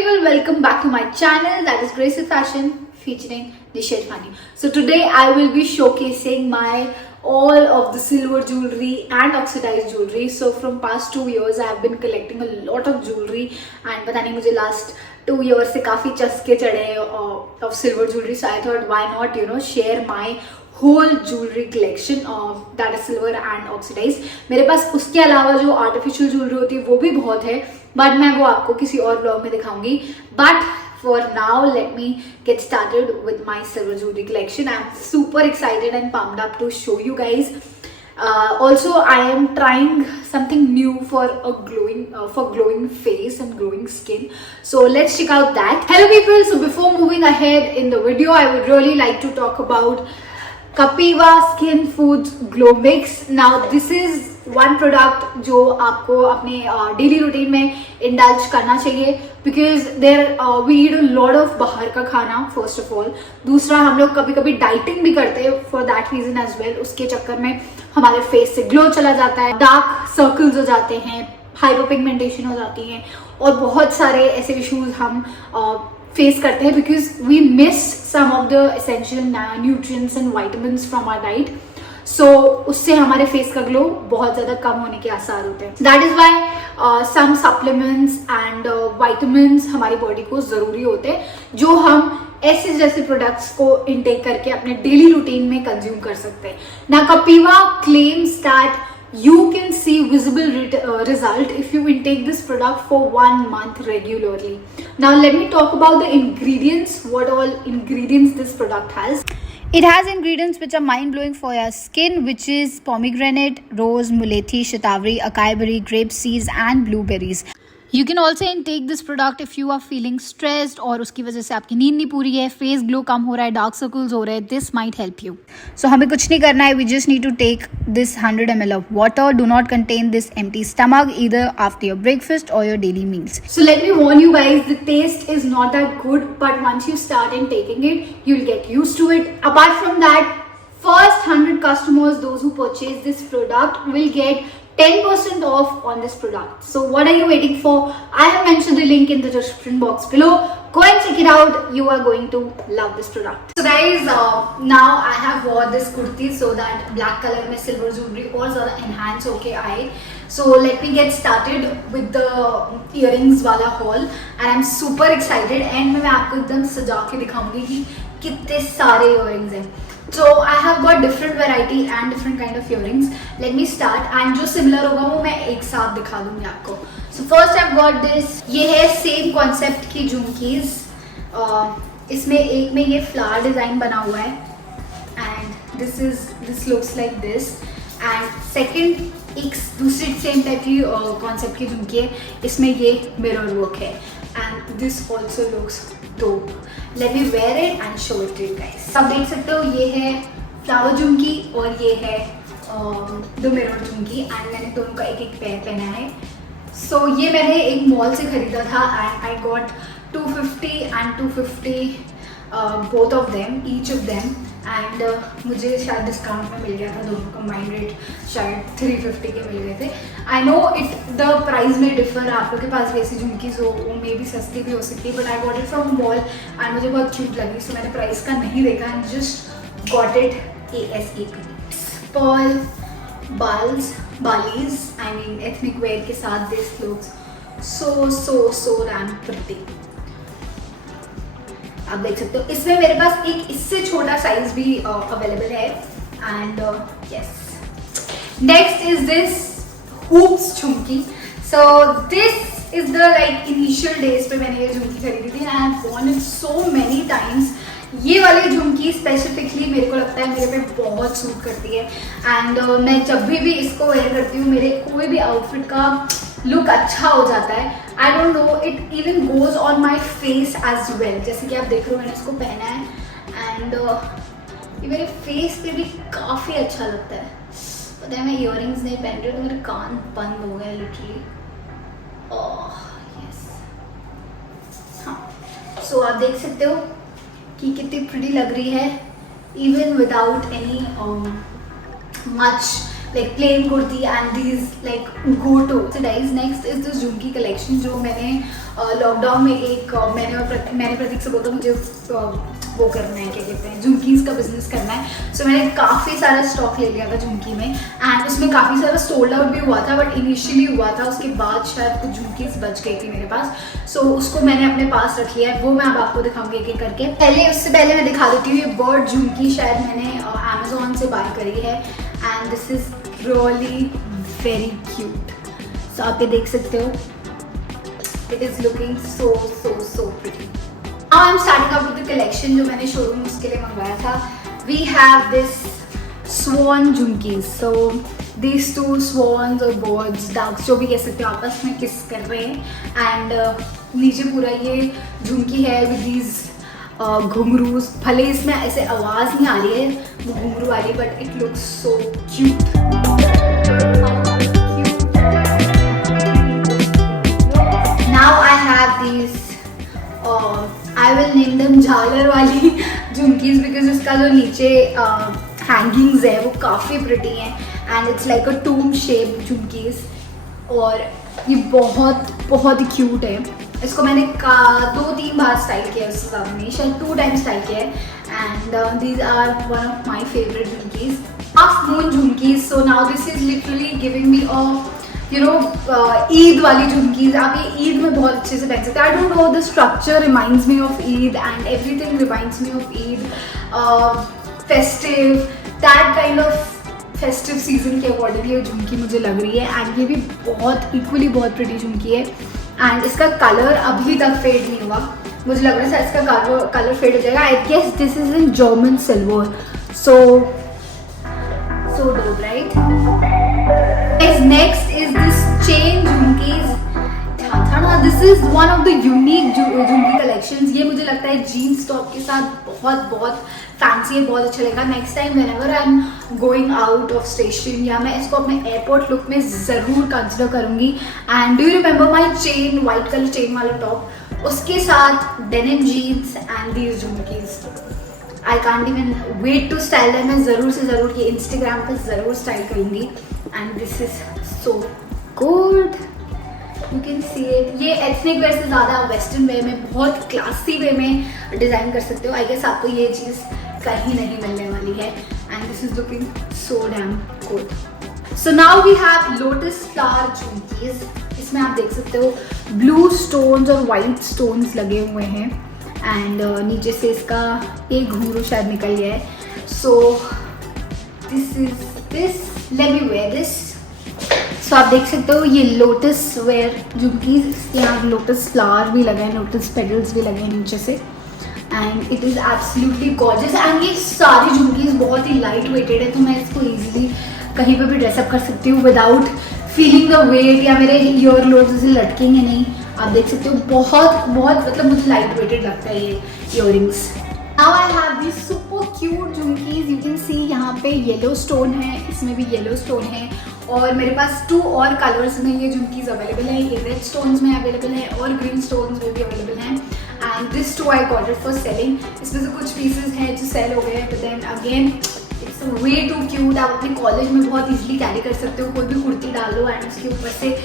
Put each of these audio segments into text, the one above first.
people, welcome back to my channel, that is Grace with Fashion featuring Nisha Irfani. So today I will be showcasing my all of the silver jewelry and oxidized jewelry. So from past 2 years I have been collecting a lot of jewelry and पता नहीं मुझे last 2 years से काफी चस्के चढ़े of silver jewelry. So I thought why not share my whole jewelry collection that is silver and oxidized. मेरे पास उसके अलावा जो artificial jewelry होती है वो भी बहुत है, but मैं वो आपको किसी और vlog में दिखाऊंगी. But for now, let me get started with my silver jewelry collection. I'm super excited and pumped up to show you guys. Also, I am trying something new for a glowing face and glowing skin. So let's check out that. Hello people. So before moving ahead in the video, I would really like to talk about Kapiva Skin Foods Glow Mix. Now this is one product जो आपको अपने daily routine में indulge करना चाहिए, because we eat a lot of बाहर का खाना first of all. दूसरा, हम लोग कभी कभी डाइटिंग भी करते हैं for that reason as well. उसके चक्कर में हमारे फेस से ग्लो चला जाता है, डार्क सर्कल्स हो जाते हैं, हाइपर पिगमेंटेशन हो जाती है और बहुत सारे ऐसे इश्यूज हम फेस करते हैं because we miss some of the essential nutrients and vitamins from our diet. So उससे हमारे फेस का ग्लो बहुत ज्यादा कम होने के आसार होते हैं. That is why some supplements and vitamins हमारी बॉडी को जरूरी होते हैं, जो हम ऐसे जैसे प्रोडक्ट्स को इनटेक करके अपने डेली रूटीन में कंज्यूम कर सकते हैं. ना Kapiva claims that you can see visible result if you intake this product for 1 month regularly. Now let me talk about the ingredients, what all ingredients this product has. It has ingredients which are mind-blowing for your skin, which is pomegranate, rose, mulethi, shatavari, acai berry, grape seeds and blueberries. You can also intake this product if you are feeling stressed और उसकी वजह से आपकी नींद नहीं पूरी है, face glow कम हो रहा है, डार्क सर्कल्स हो रहे हैं. This might help you. So हमें कुछ नहीं करना है, we just need to take this 100 ml of water. Do not contain this empty stomach either after your breakfast or your daily meals. So let me warn you guys, the taste is not that good, but once you start in taking it, you'll get used to it. Apart from that, first 100 customers, those who purchase this product, will get 10% off on this product. So what are you waiting for? I have mentioned the link in the description box below. Go and check it out. You are going to love this product. So guys, now I have wore this kurti so that black color में silver jewelry और ज़्यादा enhance होके आए. So let me get started with the earrings वाला haul and I'm super excited. And मैं आपको एकदम सजा के दिखाऊंगी कि कितने सारे earrings हैं. So I have got different variety and different kind of earrings. Let me start and जो similar होगा वो मैं एक साथ दिखा दूंगी आपको. So first I've got this. ये है same concept की झुमकीज. इसमें एक में ये flower design बना हुआ है and this looks like this. And second एक दूसरी same type की concept की झुमकी है, इसमें ये mirror work है and this also looks dope. Let me wear it and show it to you guys. आप देख सकते हो ये है फ्लावर झुमकी और ये है द मिरर झुमकी एंड मैंने दोनों का एक एक पेयर पहना है. सो ये मैंने एक मॉल से खरीदा था and I got 250 and 250 both of them, each of them. And मुझे शायद डिस्काउंट में मिल गया था, दोनों कंबाइंड रेट शायद 350 के मिल गए थे. I know it the price में डिफर, आप लोग के पास वैसी झुमकीज हो वो मे भी सस्ती भी हो सकती है, but I got it from mall and मुझे बहुत क्यूट लगी. सो मैंने प्राइस का नहीं देखा and just got it ASAP. Pearl बालीज आई मीन एथनिक वेयर के साथ this looks so damn pretty. आप देख सकते हो इसमें मेरे पास एक इससे छोटा साइज भी अवेलेबल है and yes. Next is this hoops Jhumki. So this is the like initial days पे मैंने ये झुमकी खरीदी थी and I have Warne it so many times. ये वाली झुमकी स्पेसिफिकली मेरे को लगता है मेरे पे बहुत सूट करती है एंड मैं जब भी इसको वेयर करती हूँ मेरे कोई भी आउटफिट का लुक अच्छा हो जाता है. I don't know, it even goes on my face as well. जैसे कि आप देख रहे हो मैंने इसको पहना है एंड ये मेरे फेस पे भी काफ़ी अच्छा लगता है. पता है मैं इयररिंग्स नहीं पहन रही तो मेरे कान बंद हो गए लिटरली. यस हाँ. सो आप देख सकते हो कि कितनी प्रिटी लग रही है even without any much like plain kurti and these like go to. So guys, next is this Jhumki collection जो मैंने लॉकडाउन में एक मैंने प्रतीक से बोला मुझे वो करना है, क्या कहते हैं, झुमकीज़ का बिजनेस करना है। सो मैंने काफ़ी सारा स्टॉक ले लिया था झुमकी में, एंड उसमें काफ़ी सारा सोल्ड आउट भी हुआ था, बट इनिशियली हुआ था, उसके बाद शायद कुछ झुमकीज़ बच गई थी मेरे पास। सो उसको मैंने अपने पास रख लिया है, वो मैं अब आपको दिखाऊंगी एक एक करके। उससे पहले मैं दिखा देती हूँ, ये बर्ड झुमकी शायद मैंने अमेजोन से बाय करी है, and this is really very cute. So आप ये देख सकते हो, it is looking so so so pretty. Now I am starting out with the collection जो मैंने शोरूम उसके लिए मंगवाया था। वी हैव दिस स्वान झुमकीज। सो दीज टू स्वॉन्स और बर्ड्स, डक्स, जो भी कह सकते हो, आपस में किस कर रहे हैं। एंड नीचे पूरा ये झुमकी है विद दीज घुंघरूज। भले इसमें ऐसे आवाज़ नहीं आ रही है वो घुंघरू वाली, but it looks so cute. Now I have these, I will name them झालर वाली झुमकीज, बिकॉज इसका जो नीचे हैंगिंग्स है वो काफ़ी प्रिटी हैं, and it's like a tomb shape झुमकीज, और ये बहुत बहुत ही क्यूट है। इसको मैंने 2-3 बार स्टाइल किया है, उससे ज़्यादा नहीं, शायद 2 टाइम्स स्टाइल किया है, and these are one of my favourite jhumkis, half moon jhumkis. So now this is literally giving me a Eid वाली झुमकीज। आप ये ईद में बहुत अच्छे से पहन सकते हैं। आई don't no, the structure reminds me of Eid and everything reminds me of Eid, festive, that kind of festive season के अकॉर्डिंग ये झुमकी मुझे लग रही है, एंड ये भी बहुत इक्वली बहुत प्रिटी झुमकी है। एंड इसका कलर अभी तक फेड नहीं हुआ, मुझे लग रहा है इसका कलर फेड हो जाएगा। I guess this is in German silver, so dope, right? Next is this chain jhumkis. This is one of the unique jhumki collections। ये मुझे लगता है जीन्स टॉप के साथ बहुत बहुत फैंसी है, बहुत अच्छा लगेगा। Next time whenever I am going out of station, या मैं इसको अपने एयरपोर्ट लुक में ज़रूर कंसिडर करूँगी। And do you remember my chain, white colour chain वाला टॉप, उसके साथ denim jeans and these jhumkis. I can't even wait to style them. मैं ज़रूर से ज़रूर ये इंस्टाग्राम पे ज़रूर स्टाइल करूँगी, and this is so good, you can see it. ये एथनिक वेयर से ज़्यादा वेस्टर्न वे में, बहुत क्लासी वे में डिज़ाइन कर सकते हो। आई गेस आपको ये चीज़ कहीं नहीं मिलने वाली है, and this is looking so damn good. So now we have lotus flower jhumkis. इसमें आप देख सकते हो ब्लू स्टोन्स और वाइट स्टोन्स लगे हुए हैं, एंड नीचे से इसका एक घुंघरू शायद निकल गया है। So this is this, let me wear this. सो आप देख सकते हो ये लोटस वेयर झुमकीज, इसके यहाँ लोटस फ्लावर भी लगा है, लोटस पेटल्स भी लगे हैं नीचे से, and it is absolutely gorgeous. And ये सारी झुमकीज बहुत ही लाइट वेटेड है, तो मैं इसको ईजिली कहीं पर भी ड्रेसअप कर सकती हूँ विदाउट फीलिंग द वेट, या मेरे ईयर लोड्स जैसे लटकेंगे नहीं। आप देख सकते हो बहुत बहुत, मतलब मुझे लाइट वेटेड लगता है ये earrings. Now I have this super cute jhumkis. You can see यहाँ पे येलो स्टोन है, इसमें भी येलो स्टोन है, और मेरे पास 2 और कलर्स में ये झुमकीज अवेलेबल है। ये रेड स्टोन्स में अवेलेबल है और ग्रीन स्टोन्स में भी अवेलेबल हैं, and this 2 I got it for selling. इसमें से कुछ पीसेज हैं जो सेल हो गए हैं, but then again it's way too cute. आप अपने कॉलेज में बहुत इजीली कैरी कर सकते हो, कोई भी कुर्ती डालो एंड उसके ऊपर से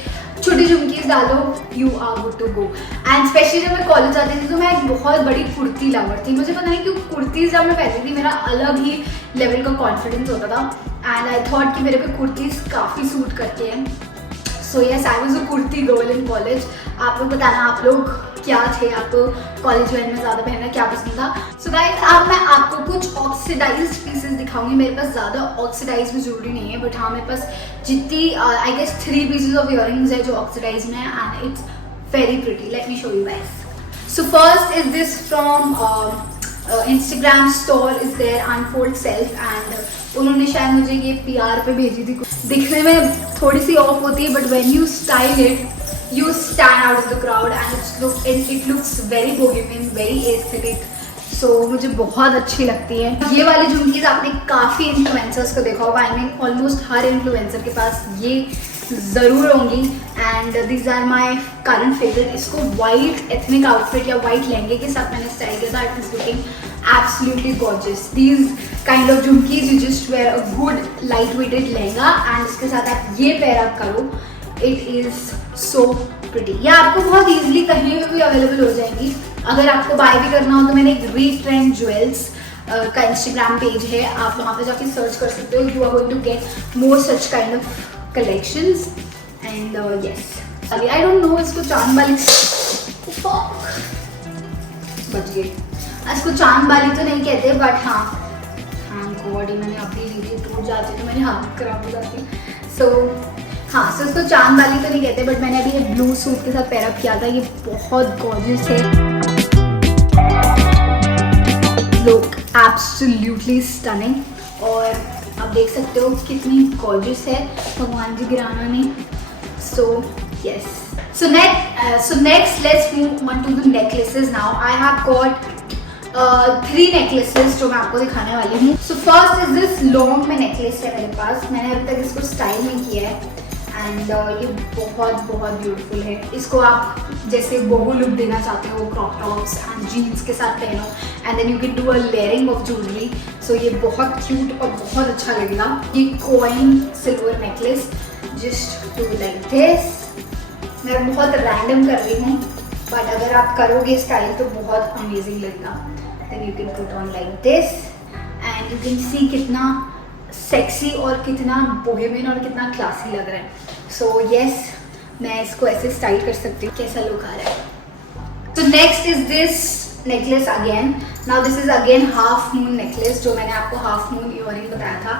छोटी झुमकीज डालो, you are good to go. And specially जब मैं कॉलेज जाती थी तो मैं एक बहुत बड़ी कुर्ती लवर थी। मुझे पता नहीं क्यों कुर्तीज जब मैं पहनती थी मेरा अलग ही लेवल का कॉन्फिडेंस होता था, एंड आई थॉट कि मेरे पे कुर्तीज काफ़ी सूट करती हैं। So yes, I was a kurti girl in college. आप लोग बताना आप लोग क्या थे, आपको कॉलेज वेयर में ज़्यादा पहनना क्या पसंद था। सो गाइस, अब मैं आपको कुछ ऑक्सीडाइज्ड पीसेस दिखाऊंगी। मेरे पास ज़्यादा ऑक्सीडाइज भी जरूरी नहीं है, बट हाँ मेरे पास जितनी I guess 3 pieces of earrings है जो ऑक्सीडाइज में है, and it's very pretty. Let me show you guys. So first is this from Instagram store is there unfold self, एंड उन्होंने शायद मुझे ये PR पे भेजी थी। दिखने में थोड़ी सी ऑफ होती है, but when you style it you stand out of the crowd, and it looks very bohemian, very aesthetic. So मुझे बहुत अच्छी लगती है। ये वाली झुमकीज आपने काफ़ी इन्फ्लुएंसर्स को देखा होगा, आई मीन ऑलमोस्ट हर इन्फ्लुएंसर के पास ये ज़रूर होंगी, and these are my current favourite. इसको वाइट एथनिक आउटफिट या वाइट लहंगे के साथ मैंने स्टाइल किया था। It is looking absolutely gorgeous. These kind of jhumkis you just wear a good light weighted lehenga, and इसके साथ आप ये पेयर अप करो, इट इज सो प्रिटी। ये आपको बहुत इजीली कहीं पे भी अवेलेबल हो जाएंगी। अगर आपको बाय भी करना हो तो मैंने एक रीट्रेंड ज्वेल्स का इंस्टाग्राम पेज है, आप वहाँ पे जाके सर्च कर सकते हो। You are going to get more such kind of collections and yes. I don't know इसको चांद वाली बच गई, इसको चांद वाली तो नहीं कहते, बट हाँ गॉड, मैंने अपनी लीजिए टूट जाती तो मेरी हाथ खराब हो जाती। सो इसको चांद वाली तो नहीं कहते, बट मैंने अभी ये ब्लू सूट के साथ पेयर अप किया था। ये बहुत गॉर्जियस है, लुक एब्सोल्युटली स्टनिंग। और आप देख सकते हो कितनी गॉर्जियस है भगवान जी गिराना ने। So yes, so next let's move on to the necklaces now. I have got 3 necklaces जो मैं आपको दिखाने वाली हूँ। So first is this long में necklace है मेरे पास, मैंने अभी तक इसको स्टाइल नहीं किया है एंड ये बहुत ब्यूटीफुल है। इसको आप जैसे बोहो लुक देना चाहते हो, क्रॉप टॉप्स एंड जीन्स के साथ पहनो and then you can do a layering of jewellery. So ये बहुत क्यूट और बहुत अच्छा लगेगा। ये coin silver necklace, just do like this. मैं बहुत रैंडम कर रही हूँ, बट अगर आप करोगे स्टाइल तो बहुत अमेजिंग लगेगा। Then you can put on like this and you can see कितना सेक्सी और कितना बोहेमियन और कितना क्लासी लग रहा है। सो यस, मैं इसको ऐसे स्टाइल कर सकती हूँ। कैसा लुक आ रहा है। तो next is this necklace again. Now this is again half moon necklace, जो मैंने आपको हाफ मून ईयरिंग बताया था।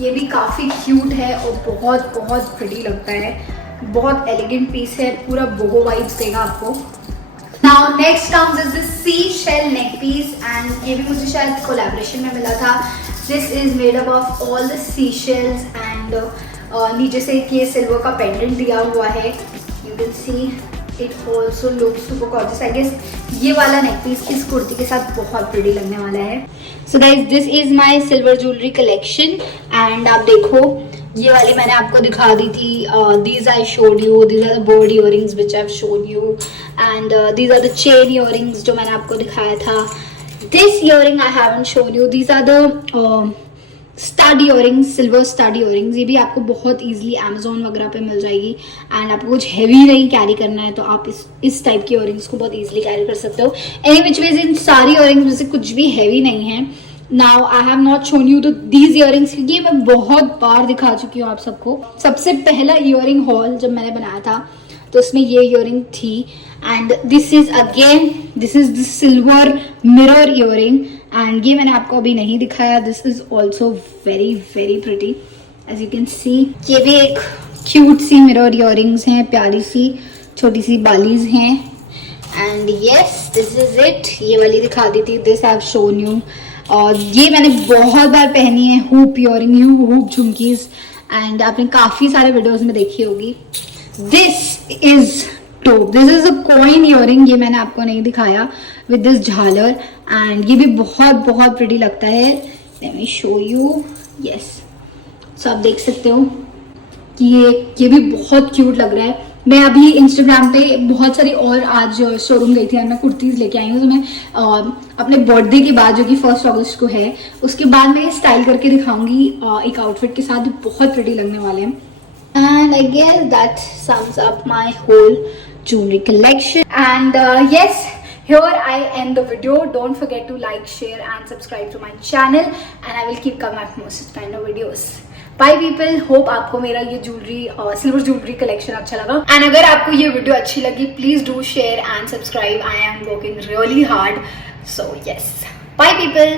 ये भी काफ़ी क्यूट है और बहुत प्रिटी लगता है। बहुत एलिगेंट पीस है, पूरा बोहो वाइब्स देगा आपको। Now next comes is this sea shell neck piece and ये भी मुझे शायद कोलैबोरेशन में मिला था। This is made up of all the sea shells and नीचे से ये सिल्वर का पेंडेंट दिया हुआ है। You can see it also looks super gorgeous. I guess ये वाला नेक पीस इस कुर्ती के साथ बहुत प्रिटी लगने वाला है। So guys, this is my silver jewellery collection and आप देखो, ये वाली मैंने आपको दिखा दी थी। These I showed you, these are the bird earrings which I have showed you and these are the chain earrings जो मैंने आपको दिखाया था। This earring I haven't showed you, these are the stud earrings, silver stud earrings. ये भी आपको बहुत easily Amazon वगैरह पे मिल जाएगी एंड आपको कुछ हैवी नहीं कैरी करना है तो आप इस टाइप की इयरिंग्स को बहुत इजीली कैरी कर सकते हो। एनी विच वेज इन सारी इयरिंग्स में से कुछ भी हैवी नहीं है। Now I have not shown you these earrings, क्योंकि मैं बहुत बार दिखा चुकी हूँ आप सबको। सबसे पहला इयरिंग हॉल जब मैंने बनाया था तो उसमें ये इयरिंग थी and this is the silver mirror earring and ये मैंने आपको अभी नहीं दिखाया। This is also very pretty as you can see. ये भी एक क्यूट सी मिरर इयरिंग्स हैं, प्यारी सी छोटी सी बालीज हैं and yes, this is it. ये वाली दिखा दी थी, this I have shown you. और ये मैंने बहुत बार पहनी है, हुप इयरिंग, हुप झुमकीज एंड आपने काफी सारे वीडियोस में देखी होगी। This is top, this is a coin earring, ये मैंने आपको नहीं दिखाया, विद दिस झालर एंड ये भी बहुत प्रिटी लगता है। Let me show you. Yes, so आप देख सकते हो कि ये भी बहुत क्यूट लग रहा है। मैं अभी इंस्टाग्राम पे बहुत सारी और आज शोरूम गई थी और मैं कुर्तीज लेके आई हूँ, तो मैं अपने बर्थडे के बाद जो कि 1 अगस्त को है उसके बाद मैं स्टाइल करके दिखाऊंगी एक आउटफिट के साथ, बहुत प्रिटी लगने वाले हैं। And I guess that sums up my whole jewelry collection and yes, here I end the video. Don't forget to like, share and subscribe to my channel and I will keep coming up with such kind of videos. Bye people, hope आपको मेरा ये jewellery silver jewellery collection अच्छा लगा and अगर आपको ये video अच्छी लगी please do share and subscribe. I am working really hard, so yes, bye people.